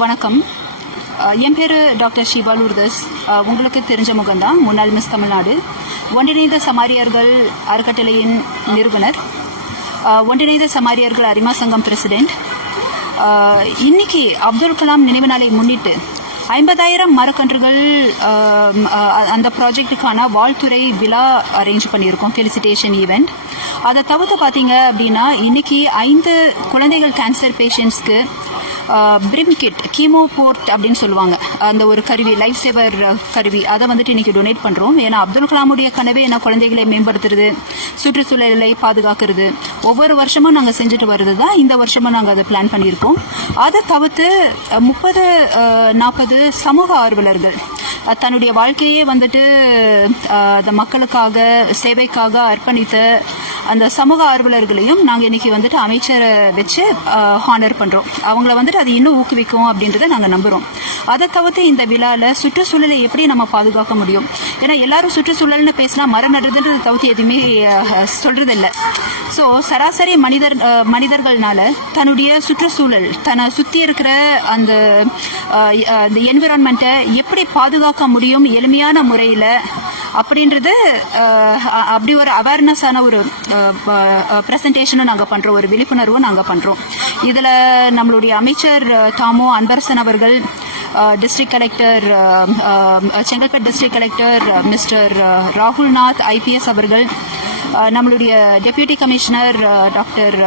வணக்கம். என் பேர் டாக்டர் ஷிபா லூர்தஸ். உங்களுக்கு தெரிஞ்ச முகம்தான், முன்னாள் மிஸ் தமிழ்நாடு, ஒன்றிணைந்த சமாரியர்கள் அறக்கட்டளையின் நிறுவனர், ஒன்றிணைந்த சமாரியர்கள் அரிமா சங்கம் பிரசிடென்ட். இன்னைக்கு அப்துல் கலாம் நினைவு நாளை முன்னிட்டு 50,000 மரக்கன்றுகள் அந்த ப்ராஜெக்டுக்கான வாழ்த்துறை விழா அரேஞ்ச் பண்ணியிருக்கோம், ஃபெலிசிட்டேஷன் ஈவெண்ட். அதை தவிர்த்து பார்த்தீங்க அப்படின்னா இன்னைக்கு 5 குழந்தைகள் கேன்சர் பேஷண்ட்ஸ்க்கு பிரிம் கிட், கீமோ போர்ட் அப்படின்னு சொல்லுவாங்க, அந்த ஒரு கருவி, லைஃப் சேவர் கருவி, அதை வந்துட்டு இன்னைக்கு டொனேட் பண்ணுறோம். ஏன்னா அப்துல் கலாமுடைய கனவே என்ன, குழந்தைகளை மேம்படுத்துறது, சுற்றுச்சூழலை பாதுகாக்கிறது. ஒவ்வொரு வருஷமும் நாங்கள் செஞ்சுட்டு வருது தான், இந்த வருஷமும் நாங்கள் அதை பிளான் பண்ணியிருக்கோம். அதை தவிர்த்து 30-40 சமூக ஆர்வலர்கள் தன்னுடைய வாழ்க்கையே வந்துட்டு அந்த மக்களுக்காக சேவைக்காக அர்ப்பணித்த அந்த சமூக ஆர்வலர்களையும் நாங்கள் இன்னைக்கு வந்துட்டு அமைச்சரை வச்சு ஹானர் பண்ணுறோம். அவங்கள வந்துட்டு அது இன்னும் ஊக்குவிக்கும் அப்படின்றத நாங்கள் நம்புகிறோம். அதை தவிர்த்து இந்த விழாவில் சுற்றுச்சூழலை எப்படி நம்ம பாதுகாக்க முடியும், ஏன்னா எல்லாரும் சுற்றுச்சூழல்னு பேசினா மரம் நடுறதுன்றது தவிர்த்து எதுவுமே சொல்றதில்லை. ஸோ சராசரி மனிதர்கள்னால தன்னுடைய சுற்றுச்சூழல், தன்னை சுற்றி இருக்கிற அந்த என்விரான்மெண்ட்டை எப்படி பாதுகாக்க முடியும் எளிமையான முறையில் அப்படின்றது அப்படி ஒரு அவேர்னஸான ஒரு ப்ரெசன்டேஷனும் நாங்கள் பண்ணுறோம், ஒரு விழிப்புணர்வும் நாங்கள் பண்ணுறோம். இதில் நம்மளுடைய அமைச்சர் தாமோ அன்பரசன் அவர்கள், district collector, Chengalpattu district collector mister Rahulnath IPS அவர்கள், நம்மளுடைய deputy commissioner doctor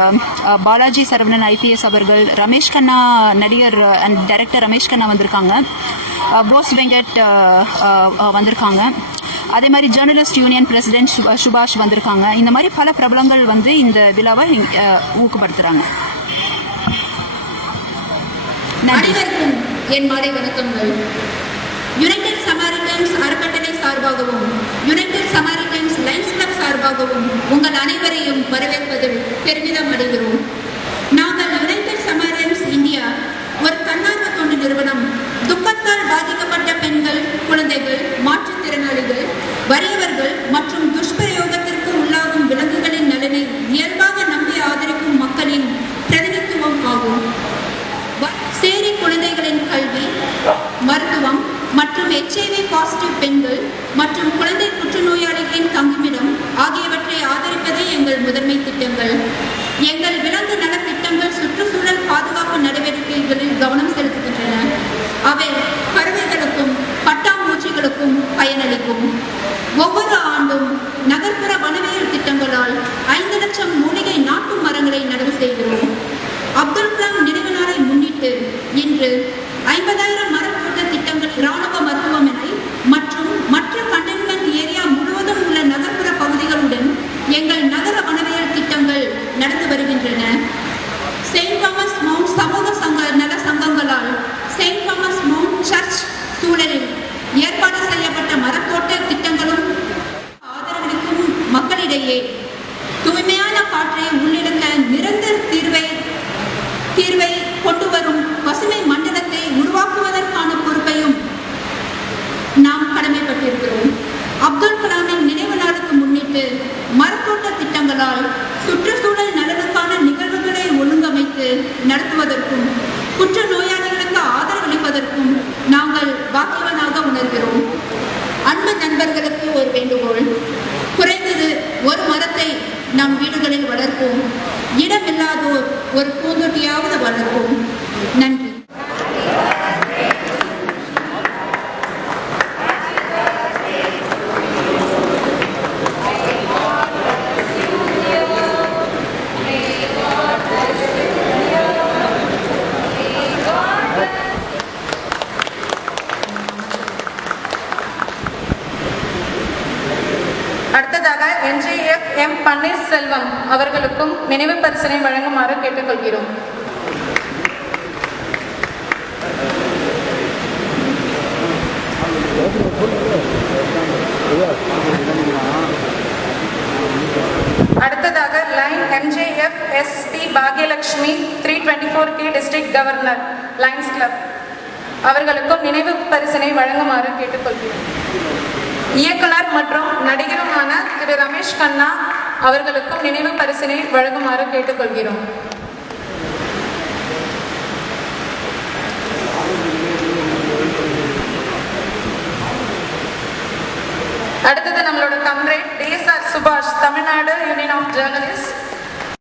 Balaji Saravanan IPS அவர்கள், ரமேஷ் கண்ணா, நடிகர் அண்ட் டைரக்டர் ரமேஷ் கண்ணா வந்திருக்காங்க, போஸ் வெங்கட் வந்திருக்காங்க, அதே மாதிரி ஜேர்னலிஸ்ட் யூனியன் பிரசிடென்ட் சுபாஷ் வந்திருக்காங்க. இந்த மாதிரி பல பிரபலங்கள் வந்து இந்த விழாவை ஊக்கப்படுத்துறாங்க. அனைவருக்கும் என் மாலை வணக்கங்கள். யுனைடெட் சமாரிட்டன்ஸ் அறக்கட்டளை சார்பாகவும் யுனைடெட் சமாரிட்டன்ஸ் லைன்ஸ் கிளப் சார்பாகவும் உங்கள் அனைவரையும் வரவேற்பதில் பெருமிதம் அடைகிறோம். நாங்கள் யுனைடெட் சமாரிட்டன்ஸ் இந்தியா ஒரு தன்னார்வ தொண்டு நிறுவனம். துக்கத்தால் பாதிக்கப்பட்ட பெண்கள், குழந்தைகள், மாற்றுத்திறனாளிகள், வறியவர்கள் மற்றும் துஷ்பிரயோகத்திற்கு உள்ளாகும் விலங்குகளின் நலனை இயல்பாக நம்பி ஆதரிக்கும் மக்களின் பிரதிநிதித்துவம் ஆகும். சேரி குழந்தைகளின் கல்வி, மருத்துவம் மற்றும் HIV பாசிட்டிவ் பெண்கள் மற்றும் குழந்தை புற்றுநோயாளிகளின் தங்குமிடம் ஆகியவற்றை ஆதரிப்பதே எங்கள் முதன்மை திட்டங்கள். எங்கள் விலங்கு நல திட்டங்கள் சுற்றுச்சூழல் பாதுகாப்பு நடவடிக்கைகளில் கவனம் செலுத்துகின்றன. அவை பறவைகளுக்கும் பட்டாம்பூச்சிகளுக்கும் பயனளிக்கும். ஒவ்வொரு ஆண்டும் நகர்ப்புற வனவியல் திட்டங்களால் 5 லட்சம் மூலிகை நாட்டு மரங்களை நடவு செய்கிறோம். அப்துல் கலாம் நினைவு நாளை முன்னிட்டு இன்று 50,000 மரத்தோட்ட திட்டங்கள் இராணுவ மருத்துவமனை மற்றும் மற்ற கண்டெய்ன்மெண்ட் ஏரியா முழுவதும் உள்ள நகர்ப்புற பகுதிகளுடன் எங்கள் நகர வனவியல் திட்டங்கள் நடந்து வருகின்றன. செயின்ட் தாமஸ் மவுண்ட் சமூக நல சங்கங்களால் செயின்ட் தாமஸ் மவுண்ட் சர்ச் சூழலில் ஏற்பாடு செய்யப்பட்ட மரத்தோட்ட திட்டங்களும் ஆதரவளிக்கும் மக்களிடையே தூய்மையான காற்றை உள்ளிழுக்க நிரந்தர தீர்வை கொண்டு வரும் பசுமை மண்டலத்தை உருவாக்குவதற்கான பொறுப்பையும் நாம் கடமைப்பட்டிருக்கிறோம். அப்துல் கலாமின் நினைவு நாளுக்கு முன்னிட்டு மரத்தோட்ட திட்டங்களால் சுற்றுச்சூழல் நலனுக்கான நிகழ்வுகளை ஒழுங்கமைத்து நடத்துவதற்கும் குற்ற நோயாளிகளுக்கு ஆதரவளிப்பதற்கும் நாங்கள் பாக்கியவனாக உணர்கிறோம். அன்பு நண்பர்களுக்கு ஒரு வேண்டுகோள், குறைந்தது ஒரு மரத்தை நம் வீடுகளில் வளர்ப்போம். இடமில்லாதோர் ஒரு பூந்தொட்டியாவது வளர்ப்போம். நன்றி. அடுத்ததாக NGF M பன்னீர்செல்வம் அவர்களுக்கும் நினைவு பரிசினை வழங்குமாறு கேட்டுக்கொள்கிறோம். அடுத்ததாக line MJF SP Bhagyalakshmi 324K district governor lines club அவர்களுக்கும் நினைவு பரிசினை வழங்குமாறு கேட்டுக்கொள்கிறோம். இயக்குனர் மற்றும் நடிகருமான திரு ரமேஷ் கண்ணா அவர்களுக்கும் நினைவு பரிசினை வழங்குமாறு கேட்டுக்கொள்கிறோம். அடுத்தது நம்மளோட கம்ரேட் DSR சுபாஷ், தமிழ்நாடு யூனியன் ஆஃப் ஜேர்னலிஸ்ட்.